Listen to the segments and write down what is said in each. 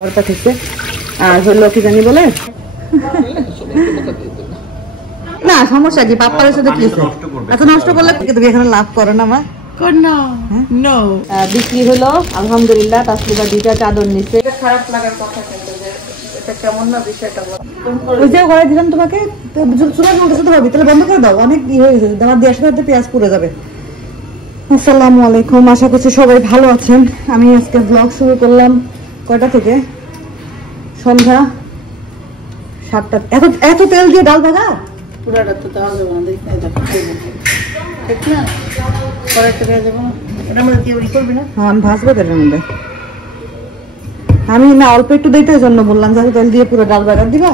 আর হলো কি জানি বলে না সমস্যা কি পাপ্পার সাথে কি এত নষ্ট করলে তুমি এখানে লাভ করো না মা বিক্রি হলো আলহামদুলিল্লাহ। তাসলিমা 2টা চাদর নিচ্ছে। খারাপ লাগার কথা কিন্তু এটা কেমন না বিষয়টা ওই যে ঘরে দিলাম তোমাকে চুলার মধ্যে শুধু হবে তাহলে বন্ধ করে দাও। অনেক ই হয়ে গেছে দাবার দিয়ে আসলে পেঁয়াজ পুড়ে যাবে। আসসালামু আলাইকুম, আশা করছি সবাই ভালো আছেন। আমি আজকে ব্লগ শুরু করলাম কয়টা থেকে, সন্ধ্যা 7টা। এত তেল দিয়ে ডাল ভাজা পুরাটা তো দেওয়া যাবে না, দেখি আমি ভাজবো তেলের মধ্যে। আমি না অল্প একটু দিতে জন্য বললাম যে তেল দিয়ে পুরো ডাল ভাজা দিবা।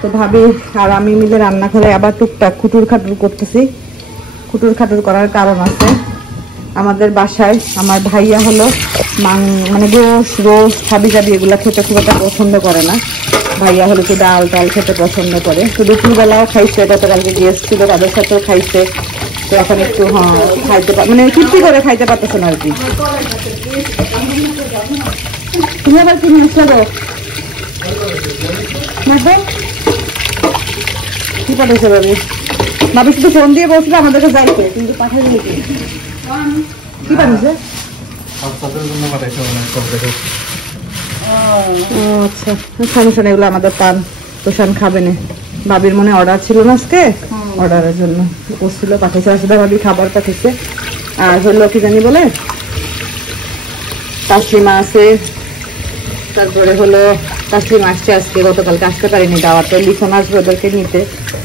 তো ভাবি আর আমি মিলে রান্না করে আবার টুকটাক খুটুর খাটুর করতেছি। খুটুর খাটুর করার কারণ আছে, আমাদের বাসায় আমার ভাইয়া হলো মানে গোশ রোজ হাবি জাবি এগুলো খেতে খুব একটা পছন্দ করে না। ভাইয়া হলো একটু ডাল টাল খেতে পছন্দ করে। তো দুপুরবেলাও খাইছে, গতকালকে গেস্ট ছিল তাদের সাথেও খাইছে। তো এখন একটু খাইতে মানে তৃপ্তি করে খাইতে পারতেছে না আর কি। তুমি আবার কি নিয়ে আসলে কি পাঠাইছে ভাবি? ভাবি শুধু ফোন দিয়ে বলছিল আমাদেরকে যাইতে, কিন্তু পাঠাই দিলে কি পাঠিয়েছে? আচ্ছা সমস্যা নেই, এগুলো আমাদের পান তোষান খাবে না। ভাবির মনে অর্ডার ছিল না আজকে, অর্ডারের জন্য বসছিল পাঠিয়েছে। আসলে ভাবি খাবার পাঠিয়েছে। আর হলো কি জানি বলে তাসলিমা আছে, তারপরে হলো তাসলিমা আসছে আজকে, গতকালকে আসতে পারিনি দাওয়াতে। লিখন আসবে ওদেরকে নিতে।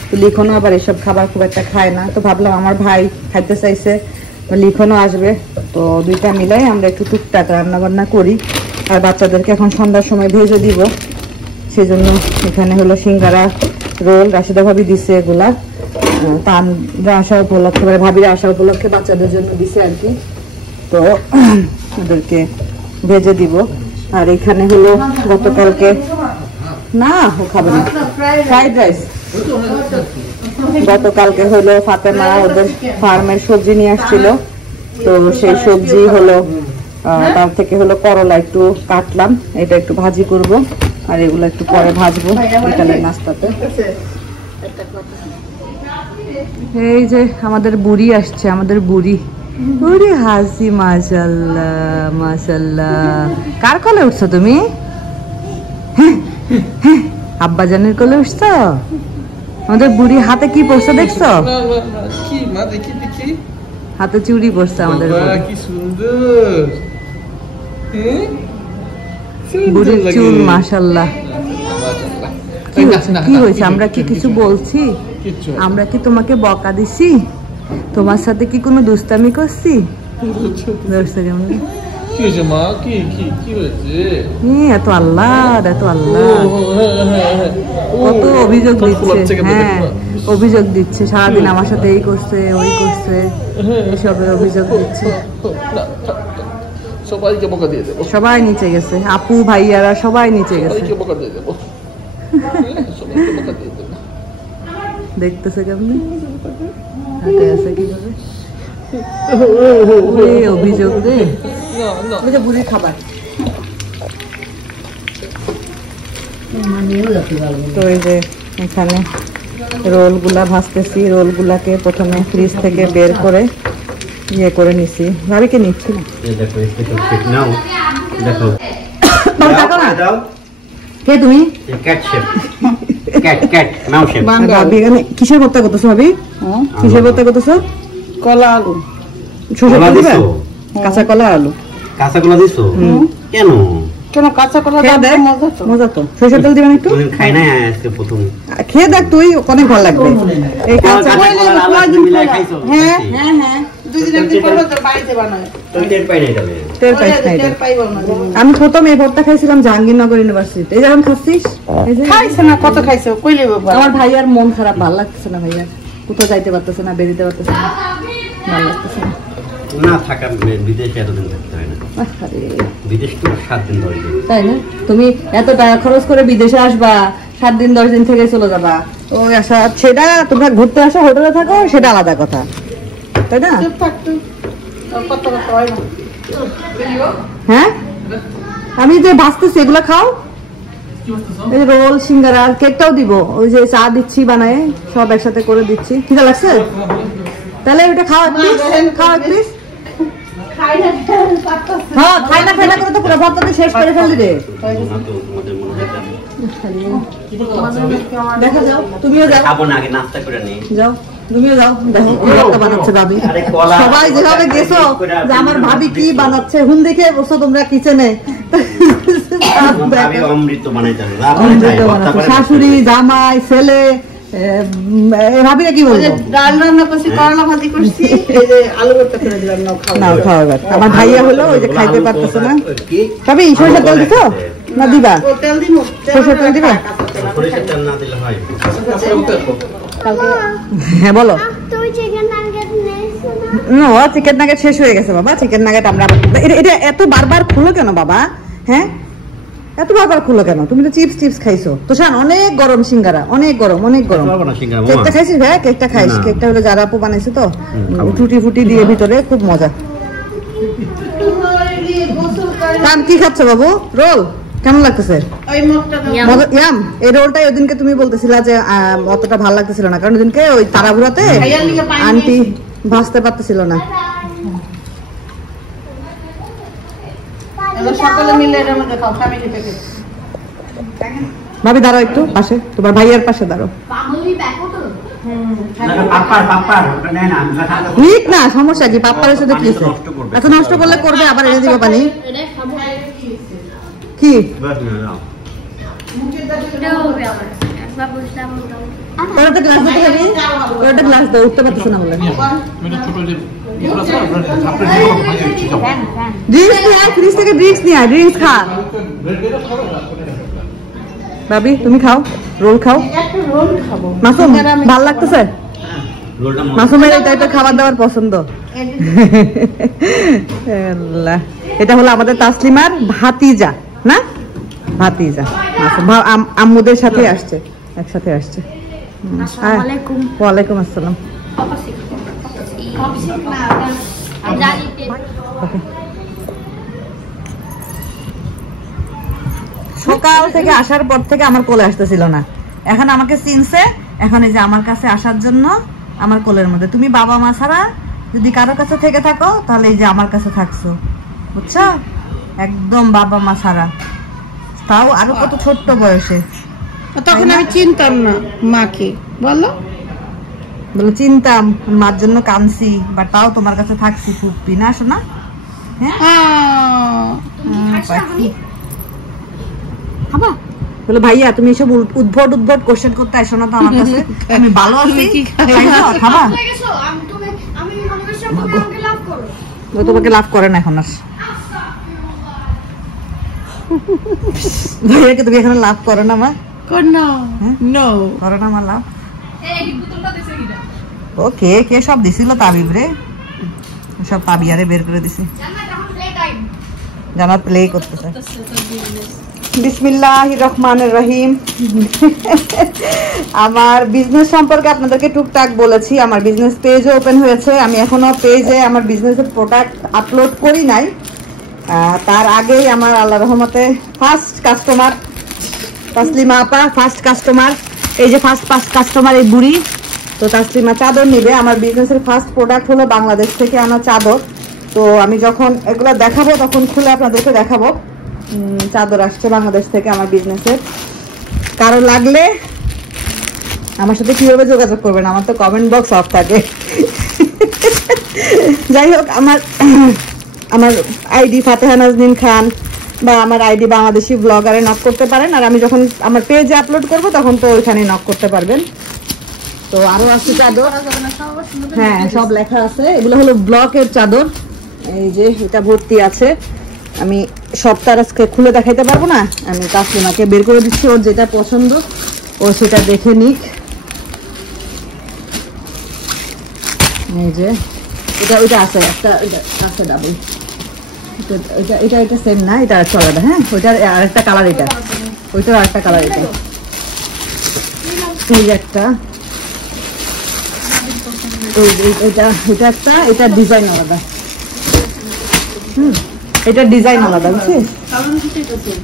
তো লিখনও আবার এসব খাবার খুব একটা খায় না। তো ভাবলাম আমার ভাই খাইতে চাইছে, লিখনও আসবে, তো দুইটা মিলাই আমরা একটু টুকটাক রান্না বান্না করি। আর বাচ্চাদেরকে এখন সন্ধ্যার সময় ভেজে দিব, সেজন্য এখানে হলো সিঙ্গারা রোল রাশিদা ভাবি দিছে। এগুলা তানরা আসা উপলক্ষে মানে ভাবিরা আসা উপলক্ষে বাচ্চাদের জন্য দিছে আর কি। তো ওদেরকে ভেজে দিব। আর এখানে হলো গতকালকে না ও খাবে না ফ্রাইড রাইস। গতকালকে হলো ফাতেমা ওদের ফার্মের সবজি নিয়ে আসছিল, তো সেই সবজি হলো তার থেকে হলো করলা একটু কাটলাম, এটা একটু ভাজি করব। আর এগুলো একটু পরে ভাজবো বিকালের নাস্তাতে। এই যে আমাদের বুড়ি আসছে, আমাদের বুড়ি বুড়ি হাসি মাশাআল্লাহ মাশাআল্লাহ। কার কোলে উঠছো তুমি? আব্বা জানের কোলে উঠছো? আমাদের বুড়ি হাতে কি পড়ছে দেখছো? হাতে চুড়ি পড়ছে আমাদের বুড়ির চুল মাশাআল্লাহ। কি হয়েছে? আমরা কি কিছু বলছি? আমরা কি তোমাকে বকা দিছি? তোমার সাথে কি কোনো দুষ্টামি করছি? এত আল্লাহ এত আল্লাহ কত অভিযোগ দিচ্ছে। হ্যাঁ অভিযোগ দিচ্ছে সারাদিন আমার সাথে এই করছে ওই করছে, এসবের অভিযোগ দিচ্ছে। সবাইকে বকা দিয়ে দেব। সবাই নিচে গেছে, আপু ভাইয়ারা সবাই নিচে গেছে। দেখতেছে কেমনি হাতে আছে কিভাবে অভিযোগ রে। বুড়ির খাবার তো এই যে এখানে রোলগুলা ভাজতেছি। রোলগুলাকে প্রথমে ফ্রিজ থেকে বের করে ইয়ে করে নিছি। ভাবিকে নিচ্ছি না, কে তুমি? কিসের ভর্তা করতেছো ভাবি? কিসের ভর্তা করতেছো? কলা আলু। কাঁচা কলা আলু। কাঁচা কলা দিছো কেন? কেন কাঁচা কলা? মজা তো। সরষের তেল দিবেন একটু? খাই না আজকে প্রথম। খেয়ে দেখ তুই, অনেক ভালো লাগবে। এই কাঁচা হ্যাঁ হ্যাঁ হ্যাঁ 2 দিন পর তো বাড়িতে বানায়। তুই টের পাই নাই তবে? টের পাইবো না। আমি প্রথম এই ভর্তা খাইছিলাম জাহাঙ্গীরনগর ইউনিভার্সিটিতে। এই যখন খাচ্ছিস খাইছ না? কত খাইছো? কইলে বাবা আমার ভাইয়ার মন খারাপ, ভালো লাগতেছে না। ভাইয়া কোথাও যাইতে পারতেছে না, বেরিতে পারতেছে না, ভালো লাগতেছে না। না থাকা বিদেশে এতদিন থাকতে হয় না। বিদেশ তো 7 দিন 10 দিন, তাই না? তুমি এত টাকা খরচ করে বিদেশে আসবা, 7 দিন 10 দিন থেকে চলে যাবা। ও আচ্ছা, সেটা তোমরা ঘুরতে আসো হোটেলে থাকো সেটা আলাদা কথা, তাই না? হ্যাঁ আমি যে ভাজতেছি এগুলো খাও। এই রোল সিঙ্গারা কেকটাও দিব, ওই যে চা দিচ্ছি বানায় সব একসাথে করে দিচ্ছি। খিদা লাগছে? তাহলে ওটা খাও প্লিজ, খাও প্লিজ। হ্যাঁ খাই না করে তো পুরো ভাতটা শেষ করে ফেললি রে। দেখা যাও, তুমিও যাও। খাবো না, আগে নাস্তা করে নিই। যাও তুমিও যাও, দেখো কি একটা বানাচ্ছে ভাবি। সবাই যেভাবে গেছো যে আমার ভাবি কি বানাচ্ছে, হুম দেখে বসো তোমরা কিচেনে। অমৃত বানাইতে শাশুড়ি জামাই ছেলে ভাবিরা কি বলবো? ডাল রান্না করছি, করলা ভাজি করছি, এই যে আলু ভর্তা করে দিলাম, নাও খাও। আমার ভাইয়া হলো ওই যে খাইতে পারতেছে না। তবে সরষের তেল দিছো না দিবা? তেল দিব, সরষের তেল দিবা? সরিষার তেল না দিলে হয়? হ্যাঁ বলো। তুমি চিকেন নাগেট নিয়েছো নো না? চিকেন নাগেট শেষ হয়ে গেছে বাবা। চিকেন নাগেট আমরা এটা এত বারবার খুলো কেন বাবা? হ্যাঁ এত বারবার খুলো কেন? তুমি তো চিপস খাইছো তো শান। অনেক গরম সিঙ্গারা, অনেক গরম। কেকটা খাইছিস ভাই? কেকটা খাইস? কেকটা হলো যারা আপু বানাইছে তো, টুটি ফুটি দিয়ে ভিতরে, খুব মজা। কি খাচ্ছ বাবু? রোল কেমন লাগতেছে? ইয়াম। এই রোলটাই ওইদিনকে তুমি বলতেছিলা যে অতটা ভালো লাগতেছিল না, কারণ ওইদিনকে ওই তাড়াহুড়াতে আন্টি ভাজতে পারতেছিল না। সকালে মিলে এর মধ্যে খাও, ফ্যামিলি থেকে। ভাবি দাঁড়াও একটু পাশে, তোমার ভাইয়ের পাশে দাঁড়াও। ঠিক না, সমস্যা কি? পাপ্পারের সাথে কি এত নষ্ট করলে করবে, আবার এনে দিবে পানি। কি ওটা গ্লাস দিতে হবে, ওটা গ্লাস দাও, উঠতে পারতেছে না বলে। ড্রিঙ্কস নিয়ে আয়, ফ্রিজ থেকে ড্রিঙ্কস নিয়ে আয়, ড্রিঙ্কস খা। ভাবি তুমি খাও, রোল খাও। মাসুম ভাল লাগতেছে? মাসুমের এই টাইপের খাবার দাবার পছন্দ। এটা হলো আমাদের তাসলিমার ভাতিজা না? ভাতিজা মাসুম আম্মুদের সাথে আসছে, একসাথে আসছে। ওয়ালাইকুম আসসালাম। সকাল থেকে আসার পর থেকে আমার কোলে আসতেছিল না, এখন আমাকে চিনছে। এখন এই যে আমার কাছে আসার জন্য আমার কোলের মধ্যে। তুমি বাবা মা ছাড়া যদি কারো কাছে থেকে থাকো তাহলে এই যে আমার কাছে থাকছো, বুঝছো? একদম বাবা মা ছাড়া, তাও আরো কত ছোট্ট বয়সে। তখন আমি চিনতাম না মাকে, বলো বলে চিনতাম, মার জন্য কাঁদছি, বা তাও তোমার কাছে থাকছি ফুপি না শোনা? হ্যাঁ বলে ভাইয়া তুমি এসব উদ্ভট কোশ্চেন করতে আসো না তো আমার কাছে, আমি ভালো আছি। খাবা? তোমাকে লাভ করে না এখন আর। ভাইয়াকে তুমি এখানে লাভ করো না মা? করো না আমার লাভ। ও কে সব দিছিল? তাবিব রে সব তাবিয়ারে বের করে দিছি। জানার প্লে করতেছে। বিসমিল্লাহির রহমানির রহিম। আমার বিজনেস সম্পর্কে আপনাদেরকে টুকটাক বলেছি। আমার বিজনেস পেজও ওপেন হয়েছে। আমি এখনো পেজে আমার বিজনেসের প্রোডাক্ট আপলোড করি নাই। তার আগেই আমার আল্লাহ রহমতে ফার্স্ট কাস্টমার তাসলিমা আপা, ফার্স্ট কাস্টমার। এই যে ফার্স্ট কাস্টমার এই বুড়ি। তো তাসলিমা চাদর নিবে। আমার বিজনেসের ফার্স্ট প্রোডাক্ট হলো বাংলাদেশ থেকে আনা চাদর। তো আমি যখন এগুলো দেখাবো তখন খুলে আপনাদেরকে দেখাবো। চাদর আসছে বাংলাদেশ থেকে আমার বিজনেসের। কারো লাগলে আমার সাথে কিভাবে যোগাযোগ করবেন? আমার তো কমেন্ট বক্স অফ থাকে। যাই হোক, আমার আইডি ফাতেহা নাজনীন খান বা আমার আইডি বাংলাদেশি ব্লগারে নক করতে পারেন। আর আমি যখন আমার পেজে আপলোড করব তখন তো ওইখানে নক করতে পারবেন। তো আরো আছে চাদর, হ্যাঁ সব লেখা আছে। এগুলো হলো ব্লকের চাদর। এই যে এটা ভর্তি আছে। আমি সবটা আজকে খুলে দেখাইতে পারবো না, আমি তাসলিমাকে বের করে দিচ্ছি। ওর যেটা পছন্দ ও সেটা দেখে নিক। এই যে ওইটা আছে, একটা আছে ডাবল। এটা সেম না, এটা আছে আলাদা। হ্যাঁ ওইটার আরেকটা কালার, এটা ওইটার আরেকটা কালার। এটা এই যে একটা, এটা একটা, এটা ডিজাইন আলাদা। এটা ডিজাইন আলাদা বুঝছিস?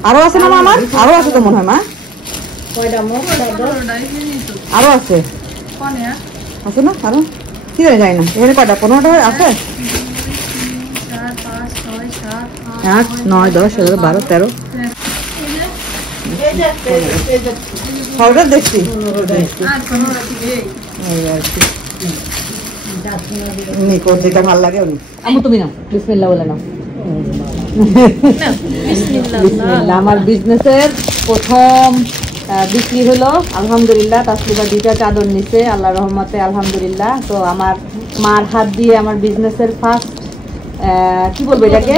আরো আছে না মা আমার? আরো আছে তো মনে হয় মা? আরো আছে আছে না আরো? কি জানি যায় না এখানে কয়টা 15টা আছে? 8 9 10 11 12 13 দেখছি নিকো যেটা ভালো লাগে আমি তুমি না বিসমিল্লাহ বলে নাও। বিসমিল্লাহ। আমার বিজনেসের প্রথম বিক্রি হলো আলহামদুলিল্লাহ। তাসলিমা 2টা চাদর নিছে আল্লাহর রহমতে আলহামদুলিল্লাহ। তো আমার মার হাত দিয়ে আমার বিজনেসের ফার্স্ট কি বলবো এটাকে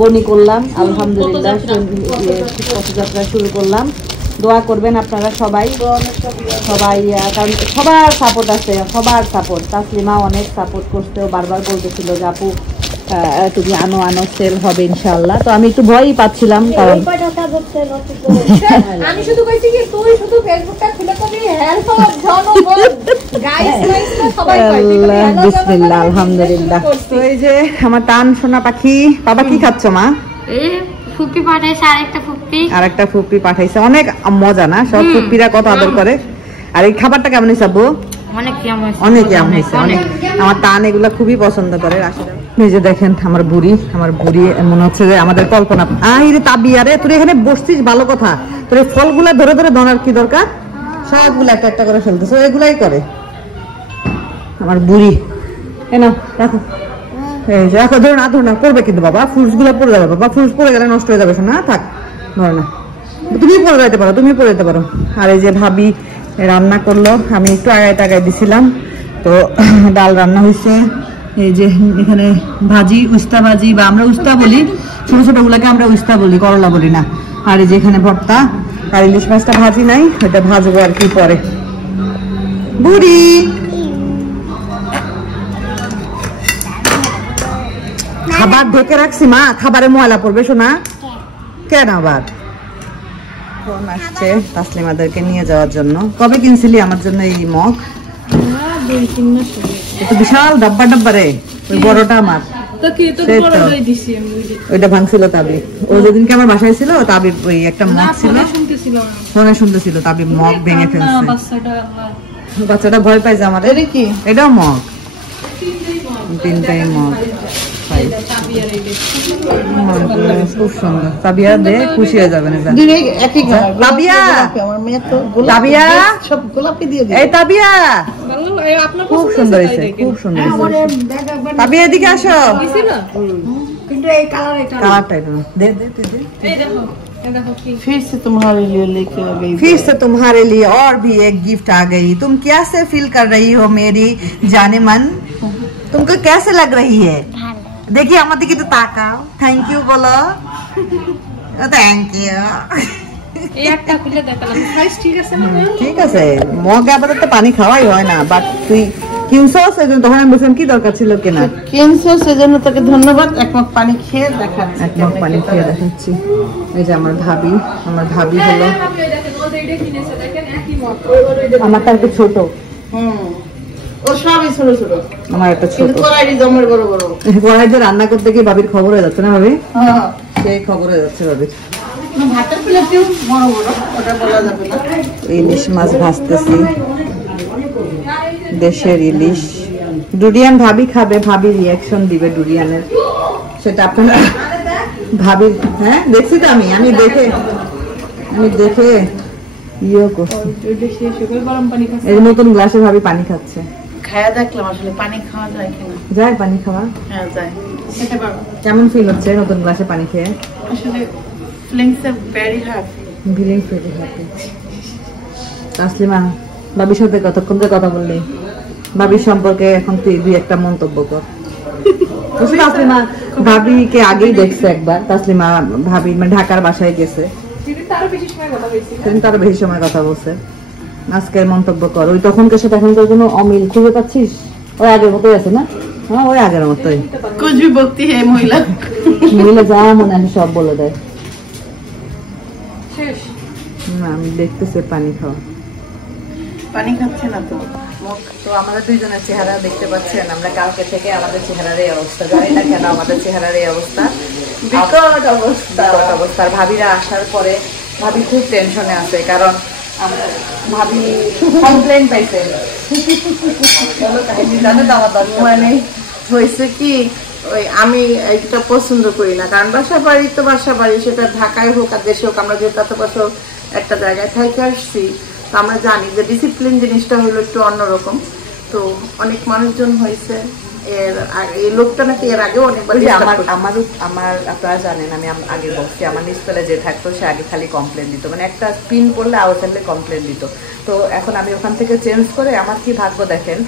বনি করলাম আলহামদুলিল্লাহ। পথযাত্রা শুরু করলাম। দোয়া করবেন আপনারা সবাই সবাই, কারণ সবার সাপোর্ট আছে, সবার সাপোর্ট। তাসলিমা অনেক সাপোর্ট করছে, বারবার বলতেছিল যে আপু তুমি আনো সেল হবে ইনশাআল্লাহ। তো আমি একটু ভয়ই পাচ্ছিলাম কারণ আমি শুধু কইছি কি তুই শুধু ফেসবুকটা খুলে কবি হেল্প গাইস সবাই বিসমিল্লাহ আলহামদুলিল্লাহ। তো এই যে আমার টান সোনা পাখি, বাবা কি খাচ্ছ মা? এই ফুপি পাঠাইছে আরেকটা ফুপি পাঠাইছে, অনেক মজা না? সব ফুপিরা কত আদর করে। আর এই খাবারটা কেমন হয়েছে আব্বু? অনেক আম হয়েছে অনেক। আমার টান এগুলা খুবই পছন্দ করে। এই যে দেখেন আমার বুড়ি মনে হচ্ছে যে আমাদের কল্পনা। রে তাবিয়া রে, তুই এখানে বসছিস ভালো কথা, তোর এই ফলগুলা ধরে ধরে ধরার কি দরকার? সবগুলো একটা একটা করে ফেলতেছে, এগুলাই করে আমার বুড়ি। এনো রাখো, এই যে রাখো, ধরো না করবে কিন্তু বাবা, ফ্রুটস গুলা পড়ে যাবে বাবা, ফ্রুটস পড়ে গেলে নষ্ট হয়ে যাবে না। থাক ধরো না, তুমি পড়ে যেতে পারো। আর এই যে ভাবি রান্না করলো, আমি একটু আগায় দিছিলাম। তো ডাল রান্না হয়েছে। এই যে এখানে ভাজি, উস্তা ভাজি, বা আমরা উস্তা বলি, ছোট ছোট গুলাকে আমরা উস্তা বলি, করলা বলি না। আর এই যে এখানে ভর্তা, আর ইলিশ মাছটা ভাজি নাই, ওটা ভাজবো আর কি পরে। বুড়ি খাবার ঢেকে রাখছি মা, খাবারে ময়লা পড়বে শোনা। কেন আবার ফোন আসছে তাসলিমাদেরকে নিয়ে যাওয়ার জন্য। কবে কিনছিলি আমার জন্য এই মগ? বিশাল ডাব্বা রে, ওই বড়টা আমার। ওইটা ভাঙছিল তাবি, ও যেদিনকে আমার বাসায় ছিল তাবি ওই একটা মগ ছিল, ফোনে শুনতেছিল তাবি মগ ভেঙে ফেলছে। বাচ্চাটা ভয় পাইছে আমার। এটাও মগ, 3টাই মগ। খুব সুন্দর। তাবিয়া দে, খুশি হয়ে যাবে। খুব সুন্দর হয়েছে, খুব সুন্দর। তাবিয়া এদিকে আসো। फिर से तुम्हारे लिए और भी एक गिफ्ट आ गई। तुम कैसे फील कर रही हो मेरी जाने मन? तुमको कैसे लग रही है? देखिए আমাদের কি তো তাকাও, থ্যাংক ইউ বলো। Thank you. এই একটা খুলে দেখালাম, সাইজ ঠিক আছে না? ঠিক আছে, মগ আপাতত তো পানি খাওয়াই হয় না, বাট তুই কিনছো সেজন্য তখন আমি বলছিলাম কি দরকার ছিল কেনা। কিনছো সেজন্য তোকে ধন্যবাদ। এক মগ পানি খেয়ে দেখাচ্ছি, এক মগ পানি খেয়ে দেখাচ্ছি। এই যে আমার ভাবি হলো, আমারটা একটু ছোট। আমার একটা ছোট কড়াই দিয়ে রান্না করতে গিয়ে ভাবির খবর হয়ে যাচ্ছে না ভাবি? সেই খবর হয়ে যাচ্ছে ভাবির। ইলিশ মাছ ভাজতেছি, দেশের ইলিশ। ডুরিয়ান ভাবি খাবে, ভাবি রিয়াকশন দিবে ডুরিয়ানের, সেটা আপনারা ভাবি। হ্যাঁ দেখছি তো আমি দেখে ইয়ে করছি। এই নতুন গ্লাসে ভাবি পানি খাচ্ছে। খায়া দেখলাম আসলে পানি খাওয়া যায় কিনা। যায় পানি খাওয়া? হ্যাঁ যায়। কেমন ফিল হচ্ছে নতুন গ্লাসে পানি খেয়ে? আসলে feelings are very happy. Taslima ভাবির সাথে কতক্ষণ ধরে কথা বললি? ভাবির সম্পর্কে এখন তুই 2-1টা মন্তব্য কর। তাসলিমা ভাবিকে আগেই দেখছে একবার। তাসলিমা ভাবি মানে ঢাকার বাসায় গেছে, তারও বেশি সময় কথা বলছে। আজকের মন্তব্য কর। ওই তখনকার সাথে এখনকার কোনো অমিল খুঁজে পাচ্ছিস? ওই আগের মতোই আছে না? হ্যাঁ ওই আগের মতোই। कुछ भी बोलती है महिला যা মনে আছে সব বলে দেয়। না আমি দেখতেছি পানি খাওয়া। পানি খাচ্ছে না তো। মুখ। তো আমাদের দুইজনের চেহারা দেখতে পাচ্ছেন, আমরা কালকে থেকে আমাদের চেহারার এই অবস্থা, জানি না কেন আমাদের চেহারার এই অবস্থা, বিকট অবস্থা। অবস্থার। ভাবিরা আসার পরে ভাবি খুব টেনশনে আছে, কারণ ভাবি কমপ্লেন পাইছে। জানো তো আমার দর্শক মানে হয়েছে কি, ওই আমি এটা পছন্দ করি না, কারণ বাসা বাড়ি তো বাসা বাড়ি, সেটা ঢাকায় হোক আর দেশে হোক, আমরা যেহেতু এত বছর একটা জায়গায় থেকে আসছি, তো আমরা জানি যে ডিসিপ্লিন জিনিসটা হলো একটু অন্যরকম। তো অনেক মানুষজন হয়েছে, এই লোকটা নাকি এর আগেও অনেকবার আমার আপনারা জানেন, আমি আগে বলছি, আমার নিচতলে যে থাকতো সে আগে খালি কমপ্লেন দিত, মানে একটা পিন পড়লে আওয়াজ হলে কমপ্লেন দিত। তো এখন আমি ওখান থেকে চেঞ্জ করে, আমার কি ভাগ্য দেখেন,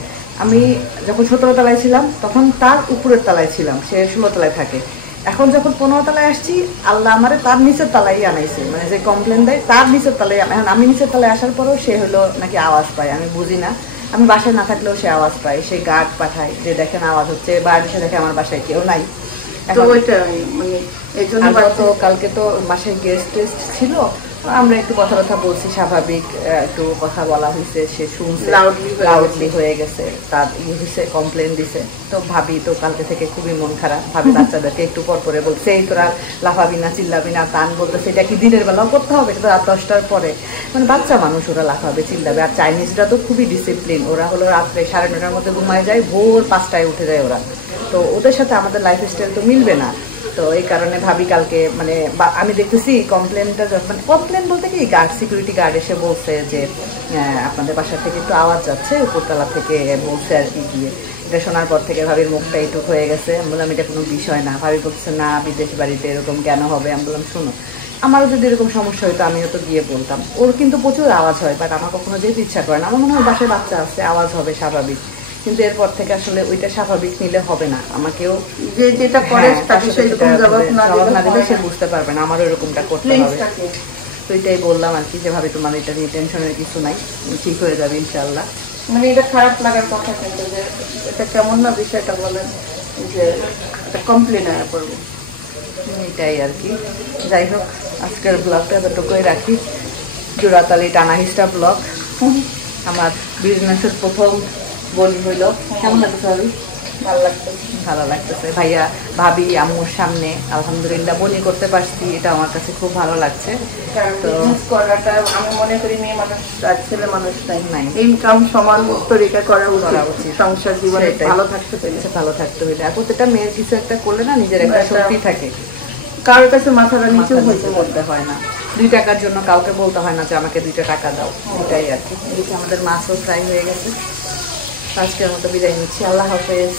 আমি যখন 17 তলায় ছিলাম তখন তার উপরের তলায় ছিলাম, সে 16 তলায় থাকে। এখন যখন 15 তলায় আসছি, আল্লাহ আমারে তার নিচের তলায় আনাইছে, মানে যে কমপ্লেন দেয় তার নিচের তলায়। এখন আমি নিচের তলায় আসার পরেও সে হলো নাকি আওয়াজ পায়, আমি বুঝি না। আমি বাসায় না থাকলেও সে আওয়াজ পায়, সে গার্ড পাঠায় যে দেখেন আওয়াজ হচ্ছে, বা এসে দেখে আমার বাসায় কেউ নাই। তো ওইটা মানে এই জন্য কালকে তো বাসায় গেস্ট টেস্ট ছিল, আমরা একটু কথা বলছি, স্বাভাবিক একটু কথা বলা হয়েছে, সে শুনছে, লাউডলি হয়ে গেছে, তার হয়েছে, কমপ্লেন দিছে। তো ভাবি তো কালকে থেকে খুবই মন খারাপ, ভাবি বাচ্চাদেরকে একটু পর পরে বলছে, এই তোরা লাফাবি না, চিল্লাবি না, তান বলতেছে এটা কি দিনের বেলাও করতে হবে, এটা রাত 10টার পরে, মানে বাচ্চা মানুষ, ওরা লাফাবে চিল্লাবে। আর চাইনিজরা তো খুবই ডিসিপ্লিন, ওরা হলো রাত্রে 9:30টার মধ্যে ঘুমায় যায়, ভোর 5টায় উঠে যায় ওরা। তো ওদের সাথে আমাদের লাইফস্টাইল তো মিলবে না। তো এই কারণে ভাবি কালকে মানে আমি দেখতেছি কমপ্লেনটা, মানে কমপ্লেন বলতে কি, গার্ড, সিকিউরিটি গার্ড এসে বলছে যে আপনাদের বাসা থেকে একটু আওয়াজ যাচ্ছে, উপরতলা থেকে বলছে আর কি গিয়ে। এটা শোনার পর থেকে ভাবির মুখটা একটু হয়ে গেছে। আমি বললাম এটা কোনো বিষয় না। ভাবি বলছে না, বিদেশ বাড়িতে এরকম কেন হবে। আমি বললাম শোনো, আমারও যদি এরকম সমস্যা হইতো আমিও তো গিয়ে বলতাম। ওর কিন্তু প্রচুর আওয়াজ হয়, বাট আমার কখনো যেতে ইচ্ছা করে না। আমার মনে হয় বাসায় বাচ্চা আছে, আওয়াজ হবে স্বাভাবিক, কিন্তু এরপর থেকে আসলে ওইটা স্বাভাবিক নিলে হবে না। আমাকেও যেটা করে তাকে সেরকম জবাব না দিলে সে বুঝতে পারবে না, আমারও এরকমটা করতে হবে। তো এটাই বললাম আর কি, যে ভাবি তোমার এটা নিয়ে টেনশনের কিছু নাই, ঠিক হয়ে যাবে ইনশাল্লাহ। মানে এটা খারাপ লাগার কথা, কিন্তু যে এটা কেমন না বিষয়টা বলেন, যে একটা কমপ্লেন আয়া করবো, এটাই আর কি। যাই হোক, আজকের ব্লগটা এতটুকুই রাখি। জোড়াতালি টানা হিস্টা ব্লগ, আমার বিজনেসের প্রথম বলি হইল। কেমন লাগছে ভাবি? ভালো লাগতেছে। ভাইয়া ভাবি আম্মুর সামনে আলহামদুলিল্লাহ বলি করতে পারছি, এটা আমার কাছে খুব ভালো লাগছে। তো করাটা আমি মনে করি মেয়ে মানুষ আর ছেলে মানুষ নাই, ইনকাম সমান তরিকা করা উচিত। সংসার জীবনে ভালো থাকতে হইলে আর প্রত্যেকটা মেয়ের কিছু একটা করলে না, নিজের একটা শক্তি থাকে, কারোর কাছে মাথাটা নিচু করতে হয় না। 2 টাকার জন্য কাউকে বলতে হয় না যে আমাকে 2টা টাকা দাও। এটাই আর কি। আমাদের মাছও ফ্রাই হয়ে গেছে। আজকের মতো বিদায় নিচ্ছি। আল্লাহ হাফেজ।